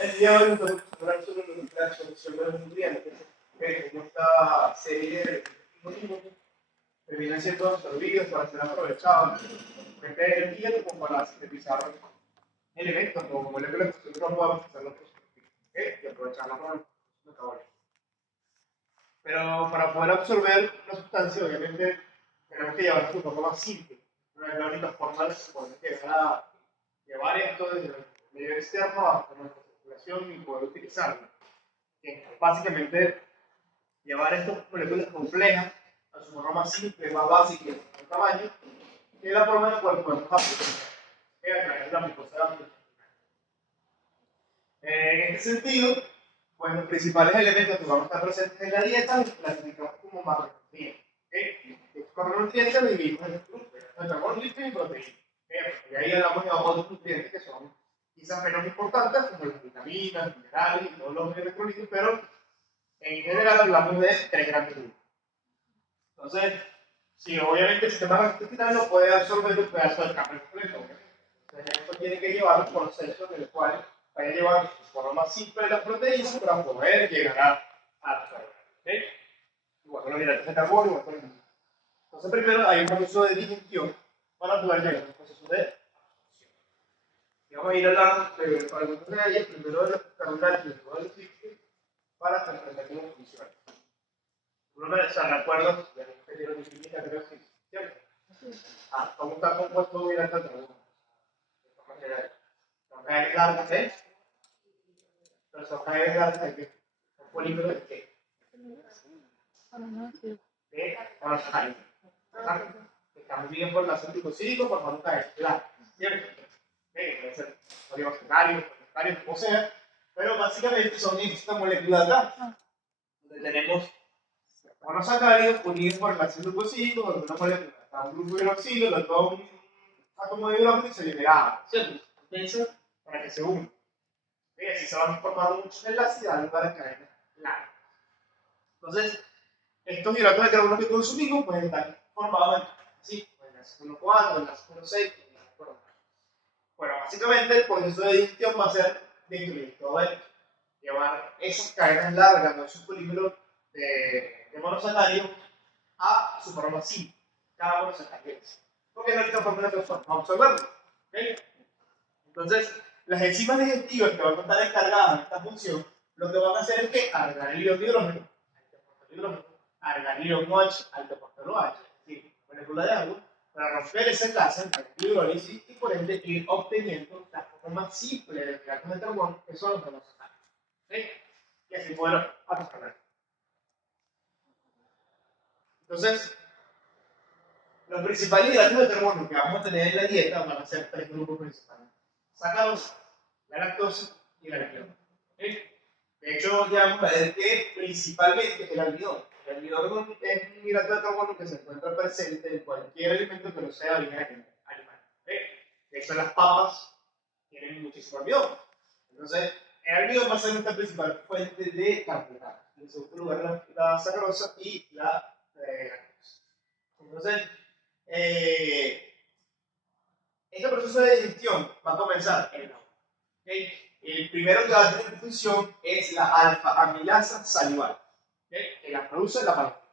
El día de hoy nos vamos a hablar sobre la absorción de los nutrientes, como esta serie de químicos que vienen siendo absorbidos para ser aprovechados, porque el día como para sintetizar elementos como moléculas que nosotros podemos hacer nosotros y aprovecharlas para el metabólico. Pero para poder absorber una sustancia, obviamente, tenemos que llevarla de una forma más simple. No es la única forma de poder llegar a llevar esto desde el medio externo a nuestra circulación y poder utilizarlo. Básicamente, llevar estas moléculas complejas a su forma más simple, más básica, de tamaño, que es la forma en la cual podemos aplicar a través de la mucosa. En este sentido, pues los principales elementos que vamos a estar presentes en la dieta los clasificamos como macronutrientes. Estos macronutrientes los dividimos en dos grupos: carbono, lípidos y proteínas. Y ahí hablamos de otros nutrientes que son quizás menos importantes, como las vitaminas, minerales y todos los electrolitos, pero en general hablamos de tres grandes grupos. Entonces, si obviamente el sistema gastrointestinal no puede absorber un pedazo del carne completo, entonces esto tiene que llevar un proceso en el cual vaya a llevar de forma más simple las proteínas para poder llegar a absorber. ¿Okay? Igual con los hidratos de carbono, igual con el mismo. Entonces, primero hay un proceso de digestión para poder llegar a un proceso de absorción. Y vamos a ir hablando de algunos de ellos, primero de los carbohidratos y luego de los lípidos, para comprender cómo funciona. Uno me recuerdo de los que dieron química, creo que ¿cierto? ¿Cómo está compuesto un hidrato de carbono? Son cadenas largas, ¿eh? Pero son cadenas largas de qué? ¿Son polímeros de qué? De monosacáridos. Que están bien por el ácido glucosídico formando cadenas largas, ¿cierto? Puede ser poliosacáridos, como sea, pero básicamente son estas moléculas de acá, donde tenemos monosacáridos unidos por el ácido glucosídico, donde una molécula está un grupo hidroxilo, le toma un átomo de hidrógeno y se libera agua, ¿cierto? Entonces, para que se unan. Así se van formando muchos enlaces y dan lugar a cadenas largas. Entonces, estos hidratos de carbono que consumimos pues están formados en enlaces 1,4, enlaces 1,6, enlaces 1,4. Bueno, básicamente el proceso de digestión va a ser de incluir todo esto. Llevar esas cadenas largas, no esos polímeros de monosacáridos, a su forma simple. Cada monosacárido es. Porque es la única forma en la que vamos a absorberlo. ¿Okay? Entonces, las enzimas digestivas que van a estar encargadas de esta función, lo que van a hacer es que agregar el ion de hidrógeno, agregar el ion OH al deportero OH, es decir, molécula de agua, para romper ese enlace entre la hidrólisis y por ende ir obteniendo la forma más simple de hidratos de carbono, que son los monosacáridos. ¿Sí? Y así poder absorber. Entonces, los principales hidratos de carbono que vamos a tener en la dieta van a ser tres grupos principales: sacarosa, la lactosa y el almidón. ¿Sí? De hecho, ya vamos a ver que principalmente es el almidón. El almidón es un hidrato de carbono que se encuentra presente en cualquier alimento que no sea origen animal. ¿Sí? De hecho, las papas tienen muchísimo almidón. Entonces, el almidón va a ser nuestra principal fuente de carbohidratos. En segundo lugar, la sacarosa y la lactosa. Entonces, este proceso de digestión va a comenzar en el agua. ¿Okay? El primero que va a tener función es la alfa-amilasa salival, ¿okay? Que la produce la pancreas.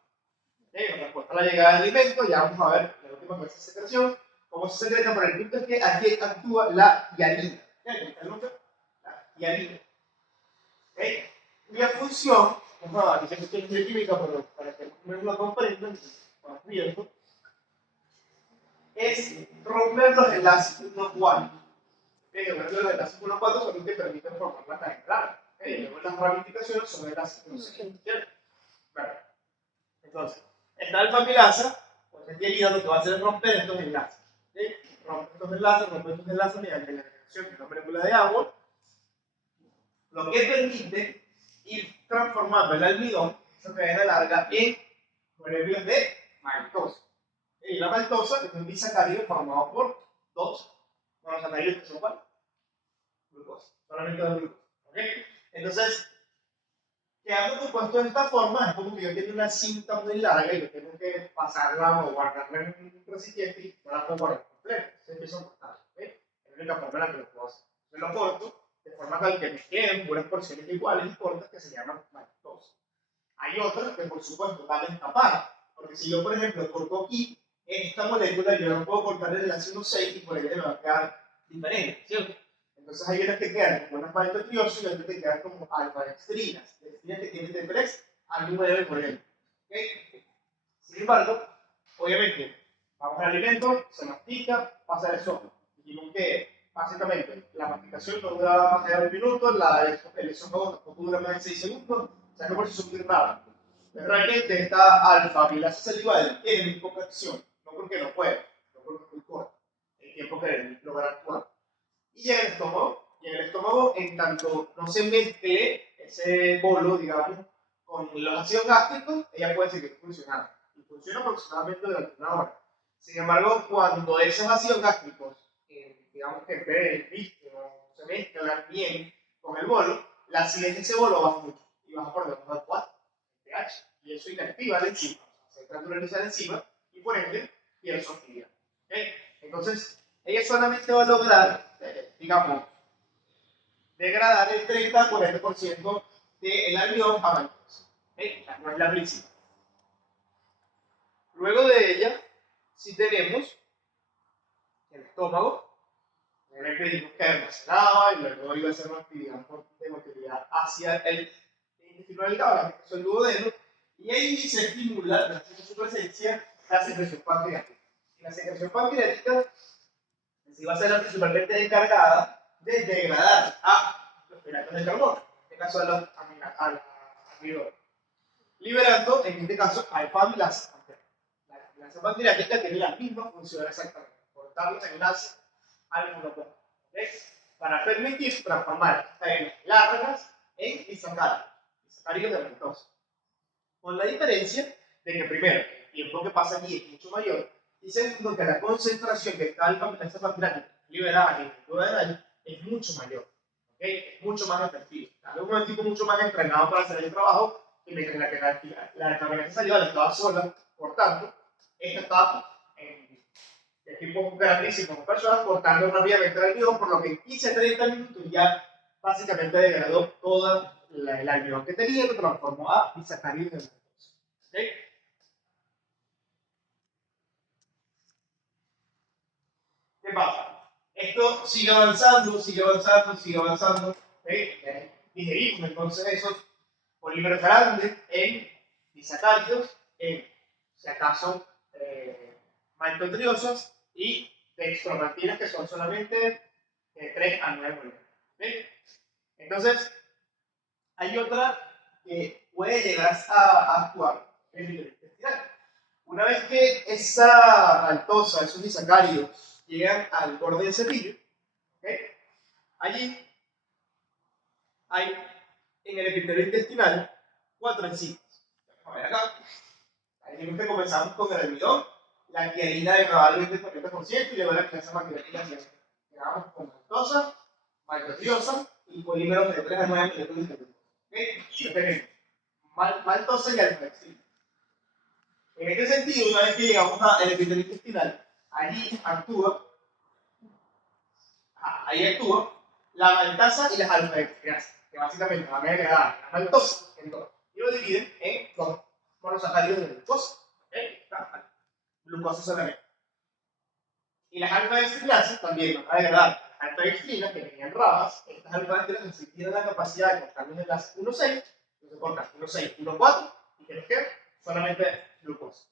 ¿Okay? En respuesta a la llegada del alimento, ya vamos a ver la última fase de secreción, cómo se secreta, pero el punto es que aquí actúa la hialina. ¿Okay? La hialina. ¿Okay? Cuya función, aquí se cuestión de química, pero para que más o menos lo comprendan, vamos viendo, es romper los enlaces 1,4. Los enlaces 1,4 son los que permiten formar la cadena larga. Luego las ramificaciones son enlaces 1,6. ¿Cierto? Bueno, entonces, esta alfa-amilasa, pues es hialina, lo que va a hacer es romper estos enlaces. Romper estos enlaces mediante la reacción de una molécula de agua, lo que permite ir transformando el almidón, esa cadena larga, en moléculas de maltosa. Y la maltosa es un disacárido formado por dos monosacáridos que son ¿cuál? Glucosa. Solamente dos glucosas. ¿Okay? Entonces, quedando compuesto de esta forma, es como que yo tengo una cinta muy larga y yo tengo que pasarla o guardarla en un recipiente y no la puedo guardar completa. Entonces empiezo a cortar. ¿Okay? Es la única forma en la que lo puedo hacer. Yo lo corto de de forma tal que me queden puras porciones iguales y cortas que se llaman maltosas. Hay otras que por supuesto van a escapar, porque si yo por ejemplo corto aquí, en esta molécula yo no puedo cortar el ácido 6 y por ende me va a quedar diferente, ¿cierto? Entonces hay unas que quedan como unas maltotriosas y otras que quedan como alfa-dextrinas, dextrinas que tienen de 3 al 9 por ejemplo. ¿Okay? Sin embargo, obviamente, vamos al alimento, se mastica, pasa el esófago. Dijimos que básicamente la masticación no dura más de 2 minutos, el esófago tampoco dura más de 6 segundos, o sea que por eso es muy rápido. Pero realmente esta alfa-amilasa salival tiene muy poca acción, no porque no puede, no porque es muy corto el tiempo que logra actuar. Y llega al estómago, y en el estómago, en tanto no se mezcle ese bolo, digamos, con los ácidos gástricos, ella puede seguir funcionando. Y funciona aproximadamente durante una hora. Sin embargo, cuando esos ácidos gástricos, digamos que en vez de se mezclan bien con el bolo, la acidez de ese bolo baja mucho y baja por debajo de 4 pH. Y eso inactiva la enzima, se naturaliza la enzima y por ende pierde su actividad. ¿Okay? Entonces, ella solamente va a lograr, digamos, degradar el 30-40% del almidón a maltosa. ¿Okay? No es la principal. Luego de ella, si tenemos el estómago, en el que dijimos que almacenaba y luego iba a hacer una actividad de motilidad hacia el intestino delgado, la que es el duodeno, y ahí se estimula, gracias a su presencia, la secreción pancreática. Y la secreción pancreática sí va a ser la principalmente encargada de degradar a los hidratos de carbono, en este caso a los almidones, liberando, en este caso, alfa-amilasa. La amilasa pancreática tiene la misma función exactamente, cortar los enlaces al monoclonal, ¿okay? Para permitir transformar estas cadenas largas en disacáridos de maltosa. Con la diferencia de que, primero, el tiempo que pasa aquí es mucho mayor, y segundo, que la concentración que está alfa-amilasa pancreática liberada en el duodeno es mucho mayor, ¿okay? Es mucho más efectivo. Es un tipo mucho más entrenado para hacer el trabajo, y mientras la alfa-amilasa salival estaba sola, por tanto, esta está en equipos grandísimos, personas cortando rápidamente el almidón, por lo que en 15-30 minutos ya básicamente degradó todo el almidón que tenía y lo transformó a disacáridos de maltosa. ¿Okay? ¿Qué pasa? Esto sigue avanzando, sigue avanzando, sigue avanzando. ¿Okay? Digerimos entonces esos polímeros grandes en disacáridos, en, si acaso, maltotriosas y dextroamantinas, que son solamente de 3 a 9 moléculas. ¿Okay? Entonces, hay otra que puede llegar a actuar en el intestinal. Una vez que esa maltosa, esos disacáridos, llegan al borde del cepillo, ¿okay? Allí hay en el epitelio intestinal 4 enzimas. Vamos a ver acá. Ahí comenzamos con el almidón, la tiarina degradada al 20-40% y luego la clase pancreática quedamos con maltosa, maltotriosa y polímeros de 3 a 9 moléculas de glucosa. ¿Okay? Tenemos maltosa y alfa-dextrina. En este sentido, una vez que llegamos al epitelio intestinal, ahí actúa la maltasa y las alfa-dextrinas, que básicamente van a agregar la maltosa en todo y lo dividen en dos monosacáridos de glucosa. ¿Okay? Glucosa solamente. Y las alfa-dextrinas también van a agregar alfa-dextrinas que tenían ramas. Estas alfa-dextrinas sí tienen la capacidad de cortar los enlaces 1,6, entonces cortan 1,6, 1,4 y que nos queda solamente glucosa.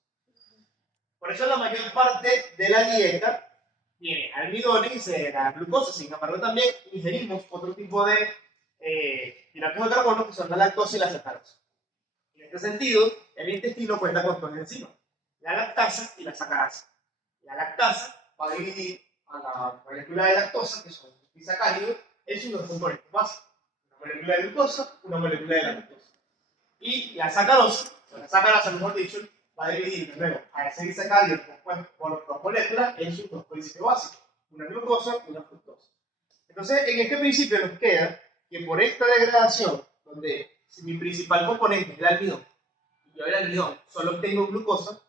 Por eso la mayor parte de la dieta tiene almidones y se degrada glucosa. Sin embargo, también ingerimos otro tipo de hidratos de carbono que son la lactosa y la sacarosa. En este sentido, el intestino cuenta con dos enzimas, la lactasa y la sacarasa. La lactasa va a dividir a la molécula de lactosa, que son disacáridos, en sus dos componentes básicos, una molécula de glucosa, una molécula de lactosa. Y la sacarosa, o la sacarasa, mejor dicho, va a dividir de nuevo a ese disacárido por dos moléculas en sus dos principios básicos, una glucosa y una fructosa. Entonces, en este principio nos queda que por esta degradación, donde si mi principal componente es el almidón, y yo el almidón solo tengo glucosa,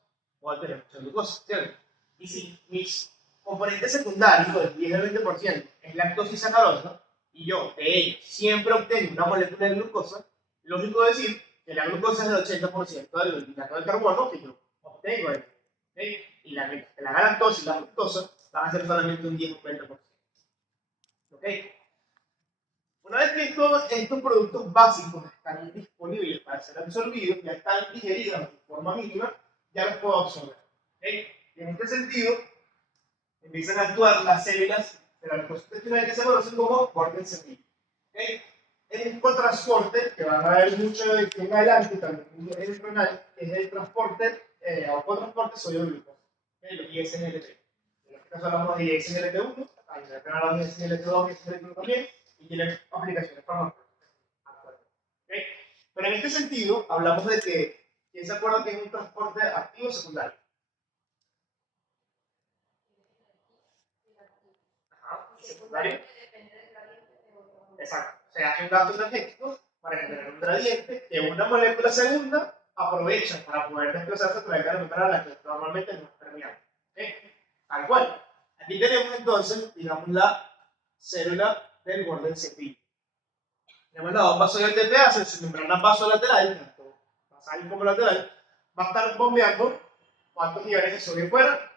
voy a tener mucha glucosa, ¿cierto? Y si mis componentes secundarios, del 10 al 20%, es lactosa y sacarosa, y yo de ellos siempre obtengo una molécula de glucosa, lógico decir que la glucosa es el 80% del hidrato de carbono que yo obtengo de ellos. ¿Okay? Y la galactosa y la fructosa van a ser solamente un 10 o un 20%. ¿Okay? Una vez que estos productos básicos están disponibles para ser absorbidos, ya están digeridos de forma mínima, ya los puedo absorber. ¿Okay? Y en este sentido, empiezan a actuar las células de la glucosa intestinal que se conocen como borde cepillo. ¿Okay? El transporte, que van a ver mucho de aquí en adelante, también en el renal, es el transporte o cotransporte sodio-glucosa, ¿okay? Los ISNLT. En este caso hablamos de ISNLT1, ahí se hablamos de ISNLT2 y ISNLT1 también, y tienen aplicaciones farmacológicas. ¿Okay? Pero en este sentido, hablamos de que, ¿quién se acuerda que es un transporte activo secundario? Ajá, secundario. Exacto. Se hace un gasto energético para generar un gradiente que una molécula segunda aprovecha para poder desplazarse a través de la membrana la que normalmente no es permeable. ¿Okay? Tal cual. Aquí tenemos entonces, digamos, la célula del borde del cepillo. Tenemos la bomba sodio TPA, en su membrana vasolateral, tanto basal como lateral, va a estar bombeando cuántos niveles de sodio fuera,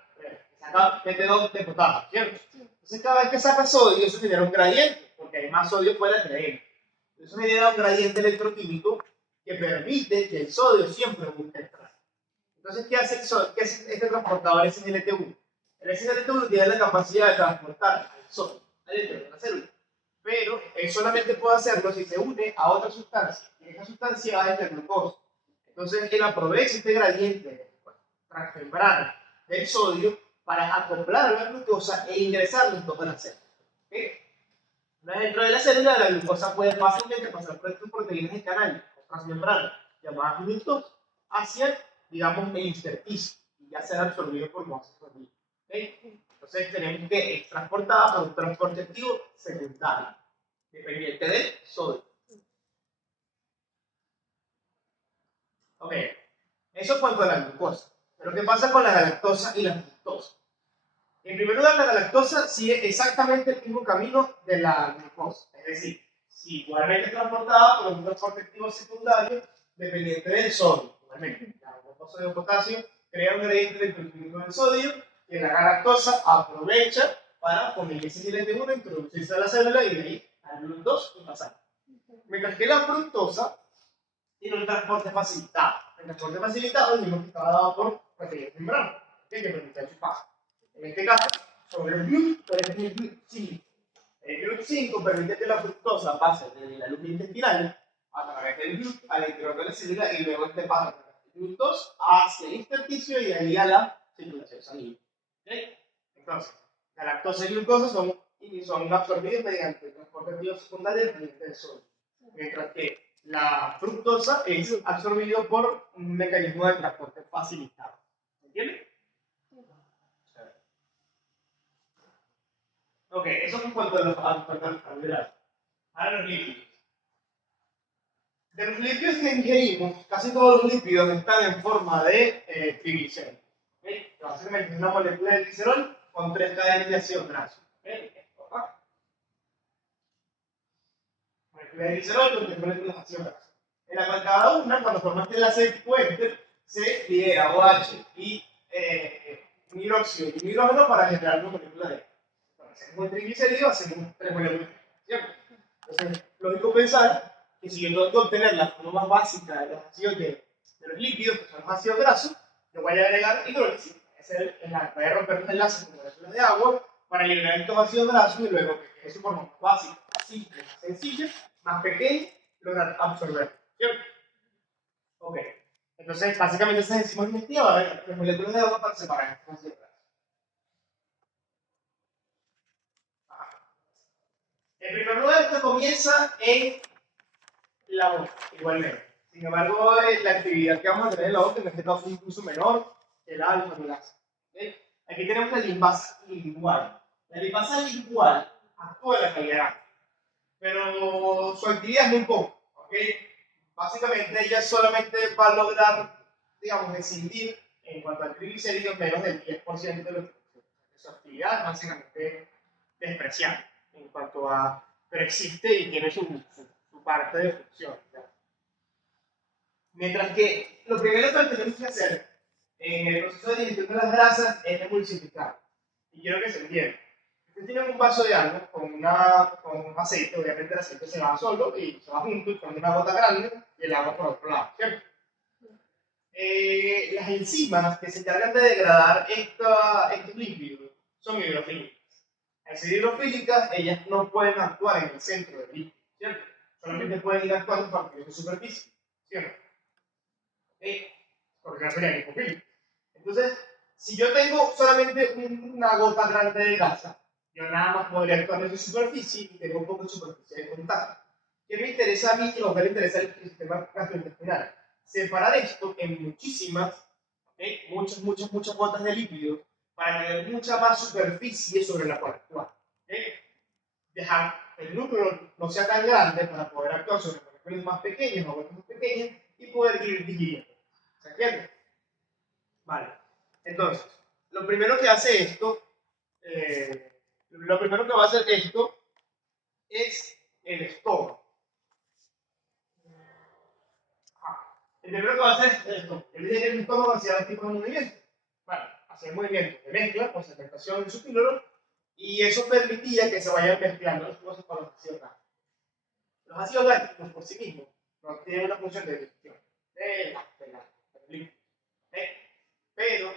saca PT2 de potasio, ¿cierto? Entonces cada vez que saca sodio, eso genera un gradiente, porque hay más sodio fuera que dentro. Eso genera un gradiente electroquímico que permite que el sodio siempre busque entrar. Entonces, ¿qué hace, ¿qué hace este transportador SGLT1? El SGLT1 tiene la capacidad de transportar el sodio adentro de la célula, pero él solamente puede hacerlo si se une a otra sustancia, y esa sustancia va a ser glucosa. Entonces, él aprovecha este gradiente transmembrana del sodio para acoplar a la glucosa e ingresarlo en toda la célula. ¿Okay? Dentro de la célula, la glucosa puede fácilmente pasar por estas proteínas de canal, transmembrana, llamadas glúcidos, hacia, digamos, el intersticio, y ya será absorbido por mosas. ¿Okay? Entonces, tenemos que es transportada por un transporte activo secundario, dependiente del sodio. Ok, eso es cuanto a la glucosa. Pero, ¿qué pasa con la galactosa y la fructosa? En primer lugar, la galactosa sigue exactamente el mismo camino de la glucosa. Es decir, si igualmente es transportada por un transporte activo secundario dependiente del sodio. Igualmente, la bomba sodio-potasio crea un gradiente electroquímico del sodio que la galactosa aprovecha para poner ese SGLT1, introducirse a la célula y de ahí al GLUT2 y pasar. Mientras que la fructosa tiene un transporte facilitado. El transporte facilitado es el mismo que estaba dado por proteínas membranas, que permite su paso. En este caso, sobre el GLUT, pero es el GLUT5. El GLUT5 permite que la fructosa pase desde la luz intestinal a través del GLUT al interior de la célula y luego este pasa del GLUT2 hacia el intersticio y de ahí a la circulación sanguínea. ¿Okay? Entonces, la lactosa y glucosa son absorbidas mediante el transporte activo secundario dependiente del sodio. Mientras que la fructosa es absorbido por un mecanismo de transporte facilitado. ¿Entiendes? Ok, eso es en cuanto a los carbohidratos. Ahora los lípidos. De los lípidos que ingerimos, casi todos los lípidos están en forma de triglicéridos. ¿Okay? Básicamente es una molécula de glicerol con 3 cadenas de ácido graso. ¿Okay? Molécula de glicerol con 3 moléculas de ácido graso. En la cual cada una, cuando formaste el acético éster, se libera OH y un hidróxido y un hidrógeno para generar una molécula de. Hacemos un triglicérido, hacemos 3 moléculas. ¿Cierto? Entonces, lógico pensar que si yo tengo que obtener la forma más básica de los ácidos de los lípidos, que son los ácidos grasos, le voy a agregar hidróxido. Voy a romper los enlaces con moléculas de agua para liberar estos ácidos grasos y luego que quede su forma más básica, simple, más sencilla, más pequeña, lograr absorber. ¿Cierto? Ok. Entonces, básicamente, esas enzimas digestivas van a agregar las moléculas de agua para separar estos ácidos grasos. En primer lugar, esto comienza en la boca, igualmente. Sin embargo, la actividad que vamos a tener en la boca en este caso es incluso menor que el alfa o el ácido. ¿Okay? Aquí tenemos la limpasa lingual. La limpasa lingual actúa en la calidad, pero su actividad es muy poco. ¿Okay? Básicamente, ella solamente va a lograr, digamos, escindir en cuanto al triglicérido menos del 10% de lo que su actividad es básicamente despreciable en cuanto a pero existe y tiene su parte de función. ¿Ya? Mientras que lo primero que tenemos que hacer en el proceso de digestión de las grasas es emulsificar. Y quiero que se entienda. Usted tiene un vaso de agua con un aceite, obviamente el aceite se va solo y se va junto y con una gota grande y el agua por otro lado, ¿cierto? Las enzimas que se encargan de degradar estos líquidos son hidrofílicas. Al ser hidrofílicas, ellas no pueden actuar en el centro del líquido, ¿cierto? Solamente pueden ir actuando en partes de superficie, ¿cierto? Porque no serían hipofílicas. Entonces, si yo tengo solamente una gota grande de grasa, yo nada más podría actuar en su superficie y tengo un poco de superficie de contacto. ¿Qué me interesa a mí y lo que le interesa al sistema gastrointestinal? Separar esto en muchísimas, muchas gotas de líquido para tener mucha más superficie sobre la cual actuar. Dejar el núcleo no sea tan grande para poder actuar sobre moléculas más pequeñas o gotas más pequeñas y poder ir digiriendo. ¿Se entiende? Vale. Entonces, lo primero que va a hacer esto es el estómago. El primero que va a hacer es esto. Él dice que el estómago hacía el tipo de movimiento. Bueno, hacía el movimiento de mezcla, concentración en su píloro, y eso permitía que se vayan mezclando las cosas con los ácidos gástricos. Los ácidos gástricos por sí mismos no tienen una función de digestión del líquido. Pero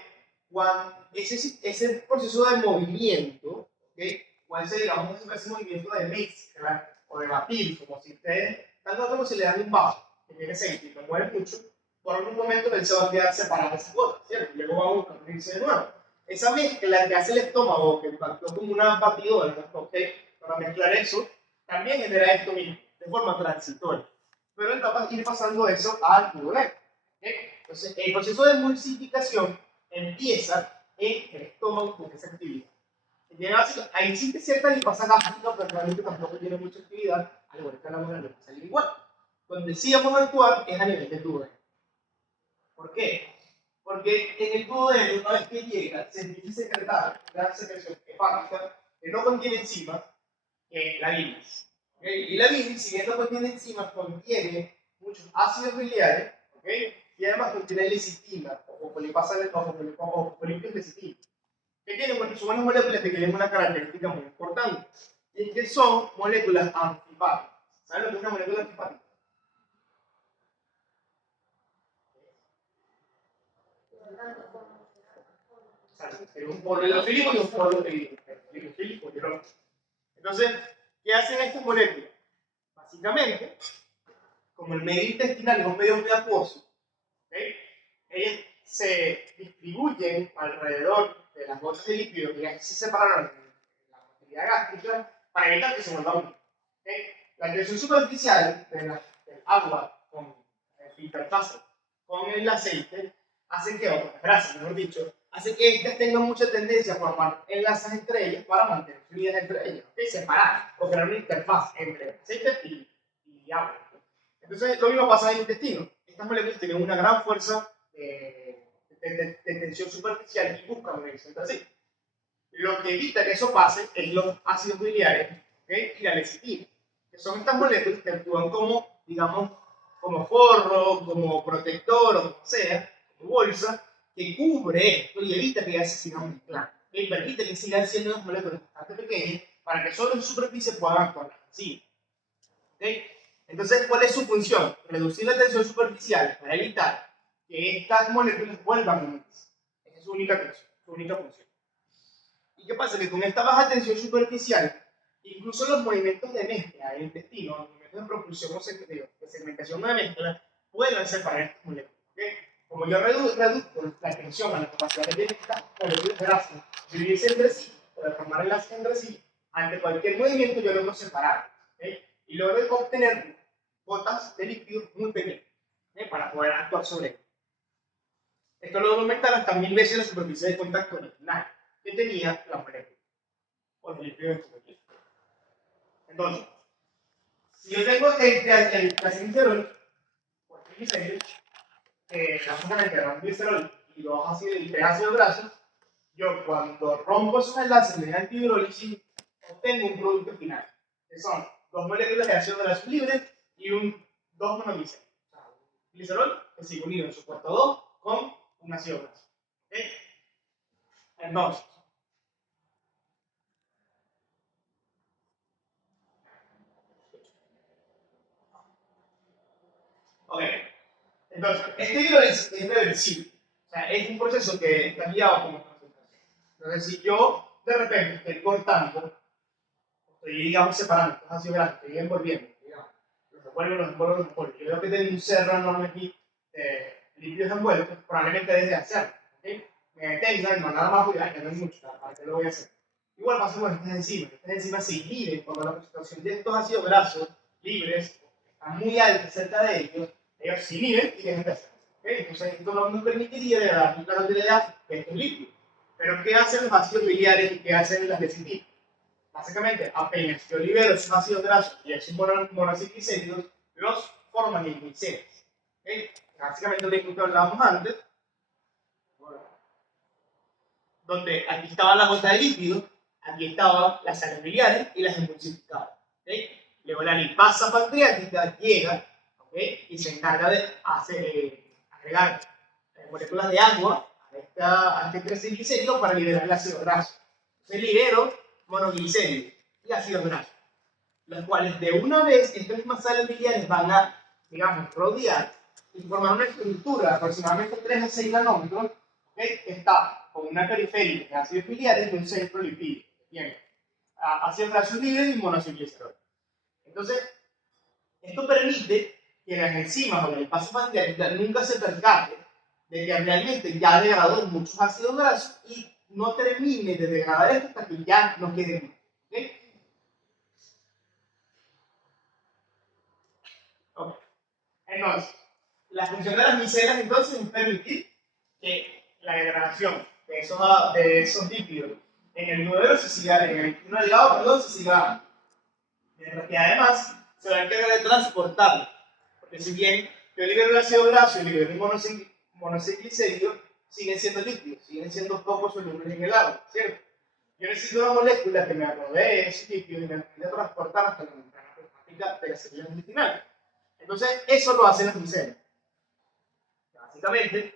cuando ese proceso de movimiento, ¿okay? O ese movimiento de mezcla o de batir, como si ustedes, tanto como si le dan un vaso que tiene aceite y lo mueven mucho, por algún momento él se va a quedar separado de esa cosa, ¿cierto? Luego va a unirse de nuevo. Esa mezcla que hace el estómago, que impactó como una batidora, ¿okay? Para mezclar eso, también genera esto mismo, de forma transitoria. Pero él va a ir pasando eso al duodeno. Entonces, el proceso de emulsificación empieza en el estómago con esa actividad. Ahí existe cierta lipasa gástrica, pero realmente tampoco tiene mucha actividad, al igual que la lipasa lingual. Donde sí vamos a actuar es a nivel del duodeno. ¿Por qué? Porque en el duodeno, una vez que llega, se empieza a secretar la secreción hepática que no contiene enzimas, que es la bilis. Y la bilis, si bien no contiene enzimas, contiene muchos ácidos biliares, y además contiene lecitina, o fosfolípidos lecitina, que tienen son unas moléculas que tienen una característica muy importante, y es que son moléculas antifáticas. ¿Saben lo que es una molécula antifática? Tiene un polo hidrofílico y un polo hidrofílico. Entonces, ¿qué hacen estas moléculas? Básicamente, como el medio intestinal es un medio muy acuoso, ellas se distribuyen alrededor de las gotas de líquido que ya se separaron en la motilidad gástrica para evitar que se vuelva única. La tensión superficial del agua con su interfaz con el aceite hace que, o las grasas, mejor dicho, hace que estas tengan mucha tendencia a formar enlaces entre ellas para mantener fluidez entre ellas, separar o crear una interfaz entre aceite y agua. Entonces, lo mismo pasa en el intestino. Estas moléculas tienen una gran fuerza de tensión superficial y buscan unirse entre sí. Lo que evita que eso pase es los ácidos biliares, y la lecitina, que son estas moléculas que actúan como, digamos, como forro, como protector o como sea, como bolsa, que cubre esto y evita que ya se sigan mezclando. Y permite que sigan siendo unas moléculas bastante pequeñas para que solo en superficie puedan actuar así. Entonces, ¿cuál es su función? Reducir la tensión superficial para evitar que estas moléculas vuelvan a unirse. Esa es su única función. ¿Y qué pasa? Que con esta baja tensión superficial, incluso los movimientos de mezcla del intestino, los movimientos de propulsión o de segmentación de mezcla, pueden separar estas moléculas. Como yo reduzco la tensión a la capacidad de estas moléculas de grasa de dividirse entre sí, o de formar enlaces entre sí, ante cualquier movimiento yo logro separar. Y logro obtener gotas de líquido muy pequeñas para poder actuar sobre ello. Esto lo debo aumentar hasta 1000 veces la superficie de contacto original que tenía la molécula o el líquido de superficie. Entonces, si yo tengo el glicerol, o el glicerol, básicamente era un glicerol y dos ácidos grasos, yo cuando rompo esos enlaces mediante hidrólisis, obtengo un producto final, que son dos moléculas de ácido graso libre y dos monoglicerol. O sea, un glicerol que sigue unido en su puerto 2 con un ácido graso. ¿Okay? Entonces, ok. Entonces, este hidrólisis es reversible. O sea, es un proceso que está guiado como concentración. Entonces, si yo de repente estoy cortando, estoy, digamos, separando estos ácidos grasos, estoy envolviendo, digamos, los envuelvo. Yo veo que tengo un cerro enorme aquí de líquidos envueltos, probablemente desde hacerlo. ¿Okay? Me detenga y no nada más voy a tener mucho, para que lo voy a hacer. Igual pasa con estas enzimas. Estas enzimas se inhiben cuando la concentración de estos ácidos grasos libres está muy alta cerca de ellos se inhiben y dejan de hacer. ¿Okay? Entonces, esto no nos permitiría dar la cantidad de estos líquidos. Pero, ¿qué hacen los ácidos biliares y qué hacen las lecitina? Básicamente, apenas yo libero esos ácidos grasos y esos monociclicéridos, los forman en glicenas. ¿Okay? Básicamente, lo que hablábamos antes, donde aquí estaba la gota de líquido, aquí estaban las sales biliares y las emulsificadas. ¿Okay? Luego la lipasa pancreática llega, ¿okay? Y se encarga de agregar moléculas de agua a este triglicérido para liberar el ácido graso. Se libero monoglicéridos y ácidos grasos, los cuales de una vez estas mismas sales biliares van a, digamos, rodear y formar una estructura de aproximadamente 3 a 6 nanómetros, ¿okay? Que está con una periferia de ácidos biliares y un centro lipídico. Bien, ácidos grasos libres y monociclicerol. Entonces, esto permite que las enzimas o la lipasa pancreática nunca se percate de que realmente ya degradó muchos ácidos grasos y no termine de degradar esto hasta que ya no quede más. ¿Okay? Okay. Entonces, la función de las micelas entonces es permitir que la degradación de esos lípidos en el duodeno se siga, en el intestino delgado, perdón, se siga dando. Y además se va a encargar de transportarlo. Porque si bien yo libero el ácido graso y libero el monociclicérido, siguen siendo líquidos, siguen siendo poco solubles en el agua, ¿cierto? Yo necesito una molécula que me rodee ese líquido y me permita transportar hasta la membrana plasmática de la célula intestinal. Entonces, eso lo hacen las micelas. Básicamente,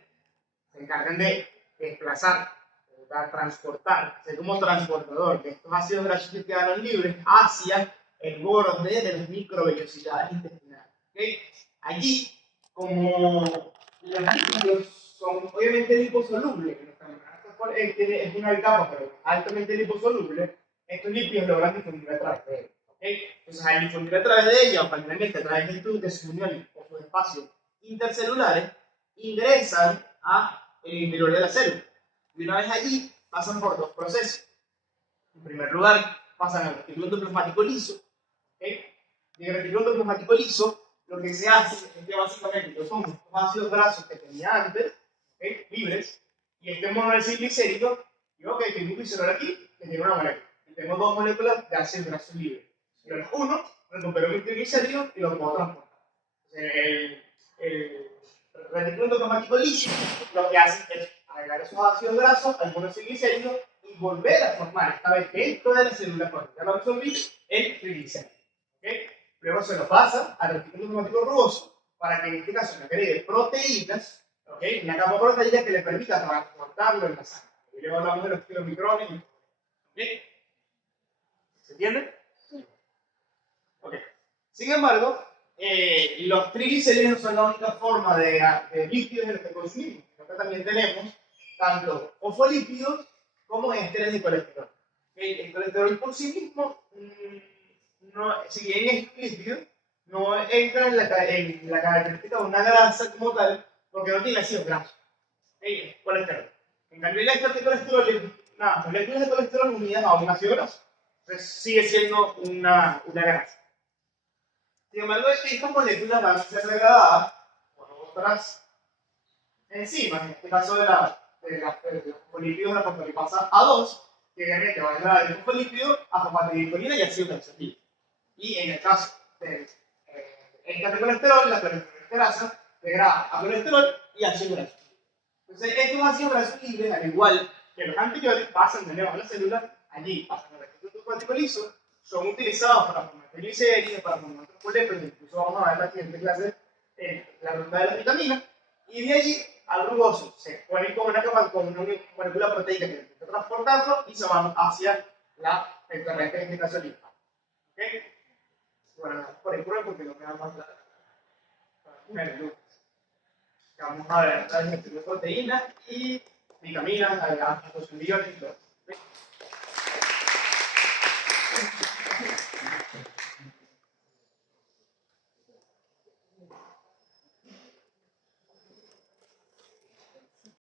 se encargan de desplazar, de transportar, ser como transportador de estos ácidos grasos que quedaron libres hacia el borde de las microvellosidades intestinales. ¿Okay? Allí, como los lípidos son obviamente liposolubles, es una capa, pero altamente liposoluble, estos lípidos logran difundir a través de ellos. ¿Okay? Entonces, al difundir a través de ellos, finalmente a través de sus uniones o sus espacios intercelulares, ingresan al interior de la célula. Y una vez allí, pasan por dos procesos. En primer lugar, pasan al retículo endoplasmático liso. ¿Okay? Y en el retículo endoplasmático liso, lo que se hace es que básicamente yo tomo estos ácidos grasos que tenía antes, ¿okay? Libres, y este monociclicérido, digo, ok, tengo un glicerol aquí que tiene una molécula. Y tengo dos moléculas de ácidos grasos libres. Yo los uno, recupero mi triglicérido y los puedo transportar. El retículo endoplasmático liso lo que hace es agregar esos ácidos grasos al monociclicérido y volver a formar, esta vez dentro de la célula, cuando ya lo absorbí, el triglicérido. ¿Okay? Luego se lo pasa al retículo endoplasmático rugoso para que en este caso me agregue proteínas, ¿okay? Una capa proteína que le permita transportarlo en la sangre. Y luego hablamos de los kilomicrones. ¿Okay? ¿Se entiende? Sí. Okay. Sin embargo, los triglicéridos no son la única forma de lípidos en los que consumimos, sino que también tenemos tanto fosfolípidos como ésteres de colesterol. El colesterol por sí mismo, si bien es lípido, no entra en la característica de una grasa como tal, porque no tiene ácidos grasos. Es colesterol. En cambio, el éster de colesterol es moléculas de colesterol unidas a un ácido graso. Entonces sigue siendo una grasa. Sin embargo, estas moléculas van a ser degradadas por otras enzimas, en este caso de los fosfolípidos de la fosfolipasa A2, que obviamente va a degradar el fosfolípido a fosfatidilcolina y ácido grasotil. Y en el caso de esta de colesterol, la colesterasa degrada a colesterol y ácido graso. Entonces, estos ácidos grasos libres, al igual que los anteriores, pasan de nuevo a la célula, allí pasan al retículo endoplasmático liso, son utilizados para formar triglicéridos, para formar otros colésterol, incluso vamos a ver en la siguiente clase la ruta de las vitaminas, y de allí al rugoso se ponen con una capa, con una molécula proteica que intenta transportarlo y se van hacia el torrente, en este caso el linfático. ¿Okay? Bueno, por el prueba porque no queda más claro. Vamos a ver la digestión de proteínas y vitaminas, ácidos y todo.